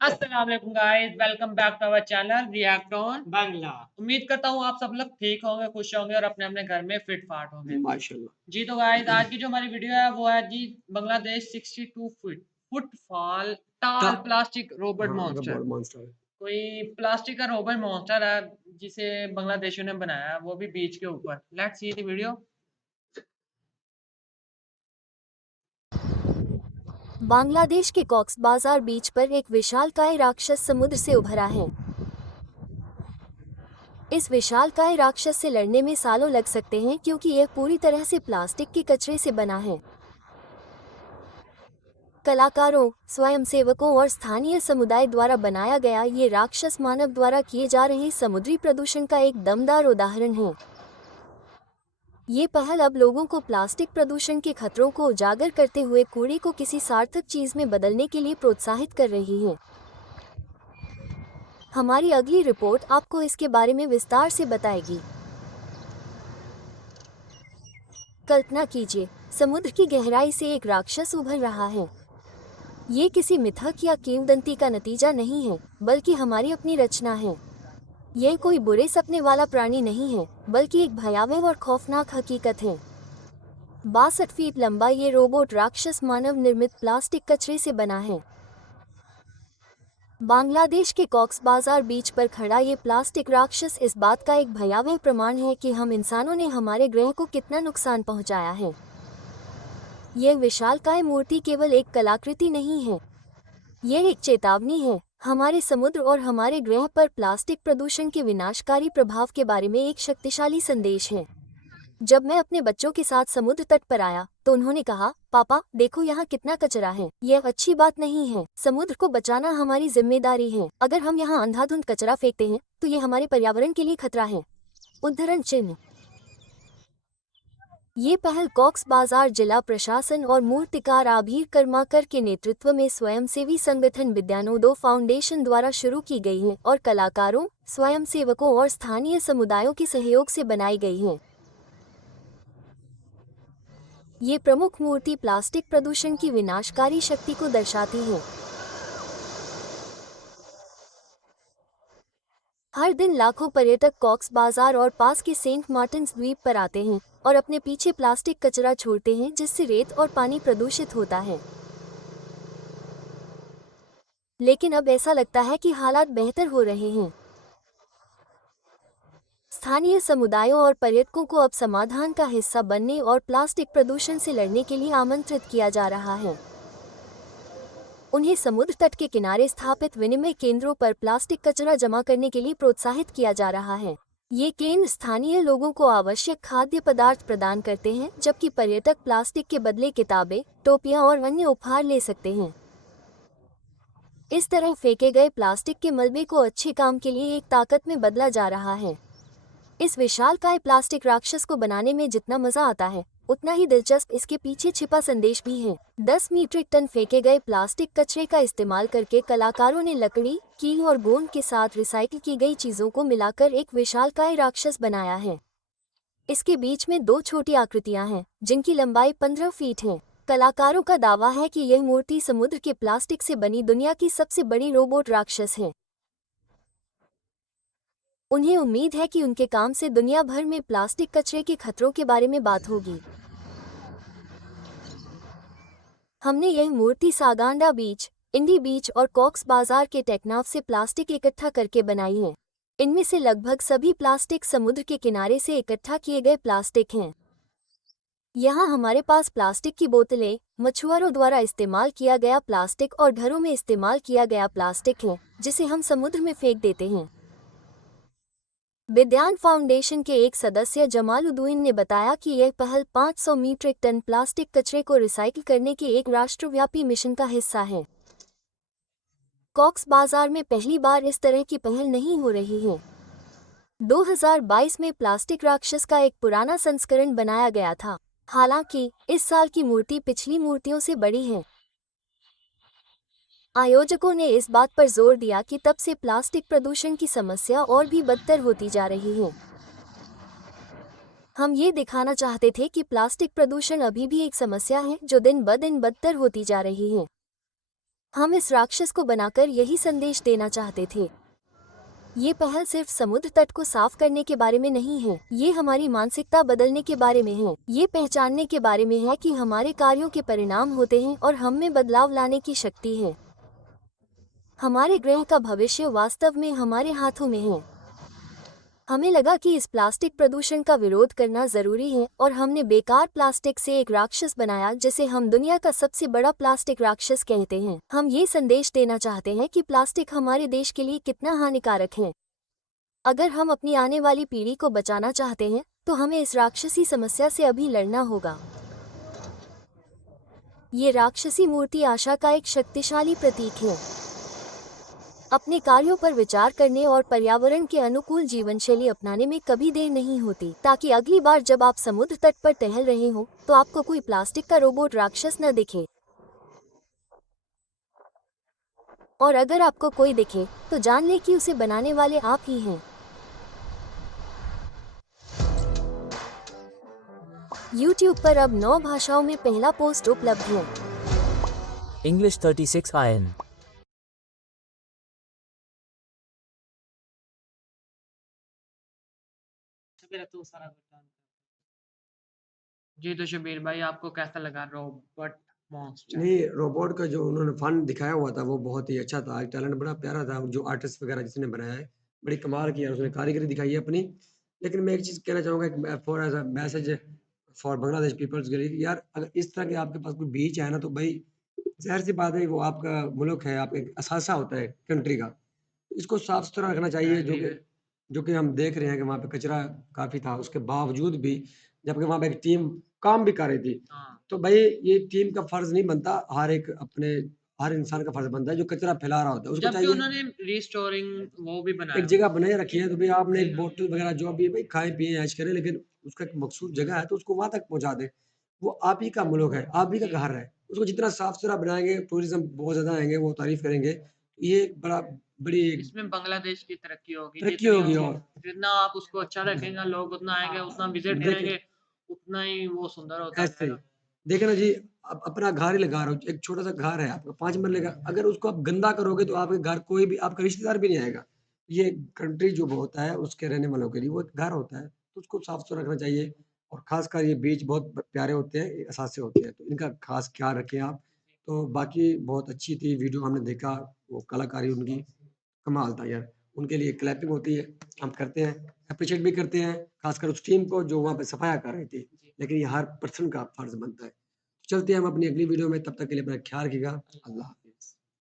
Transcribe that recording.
अस्सलाम वालेकुम guys, welcome back to our channel react on. Bangla. उम्मीद करता हूँ आप सब लोग ठीक होंगे, खुश होंगे और अपने-अपने घर में फिट फाट होंगे। माशाल्लाह। जी तो गाइस आज की जो हमारी वीडियो है वो है जी बांग्लादेश 62 फुटफॉल ता टाल प्लास्टिक रोबोट हाँ, मॉन्स्टर। Robot monster. कोई प्लास्टिक का रोबोट मॉन्स्टर है जिसे बांग्लादेशियों ने बनाया है, वो भी बीच के ऊपर। Let's see the video. Bangladesh के कॉक्स बाजार बीच पर एक विशालकाय राक्षस समुद्र से उभरा है। इस विशालकाय राक्षस से लड़ने में सालों लग सकते हैं क्योंकि यह पूरी तरह से प्लास्टिक के कचरे से बना है। कलाकारों, स्वयंसेवकों और स्थानीय समुदाय द्वारा बनाया गया ये राक्षस मानव द्वारा किए जा रहे समुद्री प्रदूषण का एक दमदार उदाहरण है। ये पहल अब लोगों को प्लास्टिक प्रदूषण के खतरों को उजागर करते हुए कूड़े को किसी सार्थक चीज में बदलने के लिए प्रोत्साहित कर रही है। हमारी अगली रिपोर्ट आपको इसके बारे में विस्तार से बताएगी। कल्पना कीजिए, समुद्र की गहराई से एक राक्षस उभर रहा है। ये किसी मिथक या किंवदंती का नतीजा नहीं है, बल्कि हमारी अपनी रचना है। यह कोई बुरे सपने वाला प्राणी नहीं है, बल्कि एक भयावह और खौफनाक हकीकत है। 62 फीट लंबा ये रोबोट राक्षस मानव निर्मित प्लास्टिक कचरे से बना है। बांग्लादेश के कॉक्स बाजार बीच पर खड़ा ये प्लास्टिक राक्षस इस बात का एक भयावह प्रमाण है कि हम इंसानों ने हमारे ग्रह को कितना नुकसान पहुंचाया है। यह विशालकाय मूर्ति केवल एक कलाकृति नहीं है, यह एक चेतावनी है। हमारे समुद्र और हमारे ग्रह पर प्लास्टिक प्रदूषण के विनाशकारी प्रभाव के बारे में एक शक्तिशाली संदेश है। जब मैं अपने बच्चों के साथ समुद्र तट पर आया तो उन्होंने कहा, पापा देखो यहाँ कितना कचरा है। यह अच्छी बात नहीं है। समुद्र को बचाना हमारी जिम्मेदारी है। अगर हम यहाँ अंधाधुंध कचरा फेंकते हैं तो ये हमारे पर्यावरण के लिए खतरा है। उद्धरण चिन्ह। ये पहल कॉक्स बाजार जिला प्रशासन और मूर्तिकार आभीर कर्माकर के नेतृत्व में स्वयंसेवी संगठन विद्यानोदो फाउंडेशन द्वारा शुरू की गई है और कलाकारों, स्वयंसेवकों और स्थानीय समुदायों के सहयोग से बनाई गई है। ये प्रमुख मूर्ति प्लास्टिक प्रदूषण की विनाशकारी शक्ति को दर्शाती है। हर दिन लाखों पर्यटक कॉक्स बाजार और पास के सेंट मार्टिन्स द्वीप पर आते हैं और अपने पीछे प्लास्टिक कचरा छोड़ते हैं, जिससे रेत और पानी प्रदूषित होता है। लेकिन अब ऐसा लगता है कि हालात बेहतर हो रहे हैं। स्थानीय समुदायों और पर्यटकों को अब समाधान का हिस्सा बनने और प्लास्टिक प्रदूषण से लड़ने के लिए आमंत्रित किया जा रहा है। उन्हें समुद्र तट के किनारे स्थापित विनिमय केंद्रों पर प्लास्टिक कचरा जमा करने के लिए प्रोत्साहित किया जा रहा है। ये केंद्र स्थानीय लोगों को आवश्यक खाद्य पदार्थ प्रदान करते हैं, जबकि पर्यटक प्लास्टिक के बदले किताबें, टोपियां और अन्य उपहार ले सकते हैं। इस तरह फेंके गए प्लास्टिक के मलबे को अच्छे काम के लिए एक ताकत में बदला जा रहा है। इस विशालकाय प्लास्टिक राक्षस को बनाने में जितना मजा आता है, उतना ही दिलचस्प इसके पीछे छिपा संदेश भी है। 10 मीट्रिक टन फेंके गए प्लास्टिक कचरे का इस्तेमाल करके कलाकारों ने लकड़ी, कील और गोंद के साथ रिसाइकिल की गई चीजों को मिलाकर एक विशालकाय राक्षस बनाया है। इसके बीच में 2 छोटी आकृतियां हैं, जिनकी लंबाई 15 फीट है। कलाकारों का दावा है कि यह मूर्ति समुद्र के प्लास्टिक से बनी दुनिया की सबसे बड़ी रोबोट राक्षस है। उन्हें उम्मीद है कि उनके काम से दुनिया भर में प्लास्टिक कचरे के खतरों के बारे में बात होगी। हमने यह मूर्ति सागांडा बीच, इंडी बीच और कॉक्स बाजार के टेकनाफ से प्लास्टिक इकट्ठा करके बनाई है। इनमें से लगभग सभी प्लास्टिक समुद्र के किनारे से इकट्ठा किए गए प्लास्टिक हैं। यहाँ हमारे पास प्लास्टिक की बोतलें, मछुआरों द्वारा इस्तेमाल किया गया प्लास्टिक और घरों में इस्तेमाल किया गया प्लास्टिक है, जिसे हम समुद्र में फेंक देते हैं। विद्यान फाउंडेशन के एक सदस्य जमालुद्दीन ने बताया कि यह पहल 500 मीट्रिक टन प्लास्टिक कचरे को रिसाइकिल करने के एक राष्ट्रव्यापी मिशन का हिस्सा है। कॉक्स बाजार में पहली बार इस तरह की पहल नहीं हो रही है। 2022 में प्लास्टिक राक्षस का एक पुराना संस्करण बनाया गया था। हालांकि इस साल की मूर्ति पिछली मूर्तियों से बड़ी है। आयोजकों ने इस बात पर जोर दिया कि तब से प्लास्टिक प्रदूषण की समस्या और भी बदतर होती जा रही है। हम ये दिखाना चाहते थे कि प्लास्टिक प्रदूषण अभी भी एक समस्या है जो दिन ब दिन बदतर होती जा रही है। हम इस राक्षस को बनाकर यही संदेश देना चाहते थे। ये पहल सिर्फ समुद्र तट को साफ करने के बारे में नहीं है, ये हमारी मानसिकता बदलने के बारे में है। ये पहचानने के बारे में है कि हमारे कार्यों के परिणाम होते हैं और हम में बदलाव लाने की शक्ति है। हमारे ग्रह का भविष्य वास्तव में हमारे हाथों में है। हमें लगा कि इस प्लास्टिक प्रदूषण का विरोध करना जरूरी है और हमने बेकार प्लास्टिक से एक राक्षस बनाया जिसे हम दुनिया का सबसे बड़ा प्लास्टिक राक्षस कहते हैं। हम ये संदेश देना चाहते हैं कि प्लास्टिक हमारे देश के लिए कितना हानिकारक है। अगर हम अपनी आने वाली पीढ़ी को बचाना चाहते हैं तो हमें इस राक्षसी समस्या से अभी लड़ना होगा। ये राक्षसी मूर्ति आशा का एक शक्तिशाली प्रतीक है। अपने कार्यों पर विचार करने और पर्यावरण के अनुकूल जीवन शैली अपनाने में कभी देर नहीं होती, ताकि अगली बार जब आप समुद्र तट पर टहल रहे हो तो आपको कोई प्लास्टिक का रोबोट राक्षस न दिखे। और अगर आपको कोई दिखे तो जान ले कि उसे बनाने वाले आप ही हैं। YouTube पर अब 9 भाषाओं में पहला पोस्ट उपलब्ध है। English 36 IN. मेरा तो सारा भुगतान जी। तो शबीर भाई आपको कैसा लगा रोबोट मॉन्स्टर? नहीं, रोबोट का जो उन्होंने फन दिखाया हुआ था वो बहुत ही अच्छा था। टैलेंट बड़ा प्यारा था, जो आर्टिस्ट वगैरह जिसने बनाया है, बड़ी कमाल की है, उसने कारीगरी दिखाई है अपनी। लेकिन मैं एक चीज़ कहना चाहूँगा, एक for as a message for Bangladesh peoples के लिए कि यार अगर इस तरह के आपके पास कोई बीच है ना, तो भई ज़ाहिर-सी बात है वो आपका मुल्क है, आपका एक असासा होता है कंट्री का। इसको साफ-सुथरा रखना चाहिए, जो कि हम देख रहे हैं कि वहाँ पे कचरा काफ़ी था, उसके बावजूद भी जबकि वहाँ पे एक टीम काम भी कर रही थी। हाँ, तो भई ये टीम का फ़र्ज़ नहीं बनता, हर इंसान का फ़र्ज़ बनता है जो कचरा फैला रहा होता है, उसको जबकि चाहिए उन्होंने रिस्टोरिंग वो भी बनाया एक हुआ जगह है। बनाए रखी है। तो भई आपने सही एक बात। बोतल वगैरह जो भी भई खाएँ-पिएँ, ऐश करें, लेकिन उसका एक मखसूस जगह है तो उसको वहाँ तक पहुँचा दें। वो आप ही का मुल्क है, आप ही का जी, घर है। उसको जितना साफ-सुथरा बनाएँगे, टूरिज़्म बहुत ज़्यादा आएँगे, वो तारीफ़ करेंगे। ये एक बड़ी इसमें बांग्लादेश की तरक्की होगी। तरक्की जितनी होगी। और जितना आप उसको अच्छा रखेंगे, लोग उतना आएँगे, उतना विज़िट देखिए करेंगे, उतना ही वो सुंदर होता ऐसे ही। जाएगा। देखिए ना जी, आप अपना घर ही लगा रहे हो, एक छोटा-सा घर है आपका 5 मरले का, अगर उसको आप गंदा करोगे तो आपके घर कोई भी आपका रिश्तेदार भी नहीं आएगा। ये कंट्री जो होता है उसके रहने वालों के लिए वो एक घर होता है, तो उसको साफ-सुथरा रखना चाहिए। और ख़ासकर ये बीच बहुत प्यारे होते हैं, ये असासे होते हैं, तो इनका ख़ास ख़्याल रखें आप। तो बाकी बहुत अच्छी थी वीडियो, हमने देखा, वो कलाकारी उनकी कमाल था यार। उनके लिए क्लैपिंग होती है, हम करते हैं, एप्रिशिएट भी करते हैं, ख़ासकर उस टीम को जो वहाँ पे सफाया कर रही थी। लेकिन ये हर पर्सन का फ़र्ज़ बनता है। चलते हैं हम अपनी अगली वीडियो में, तब तक के लिए अपना ख़्याल रखिएगा। अल्लाह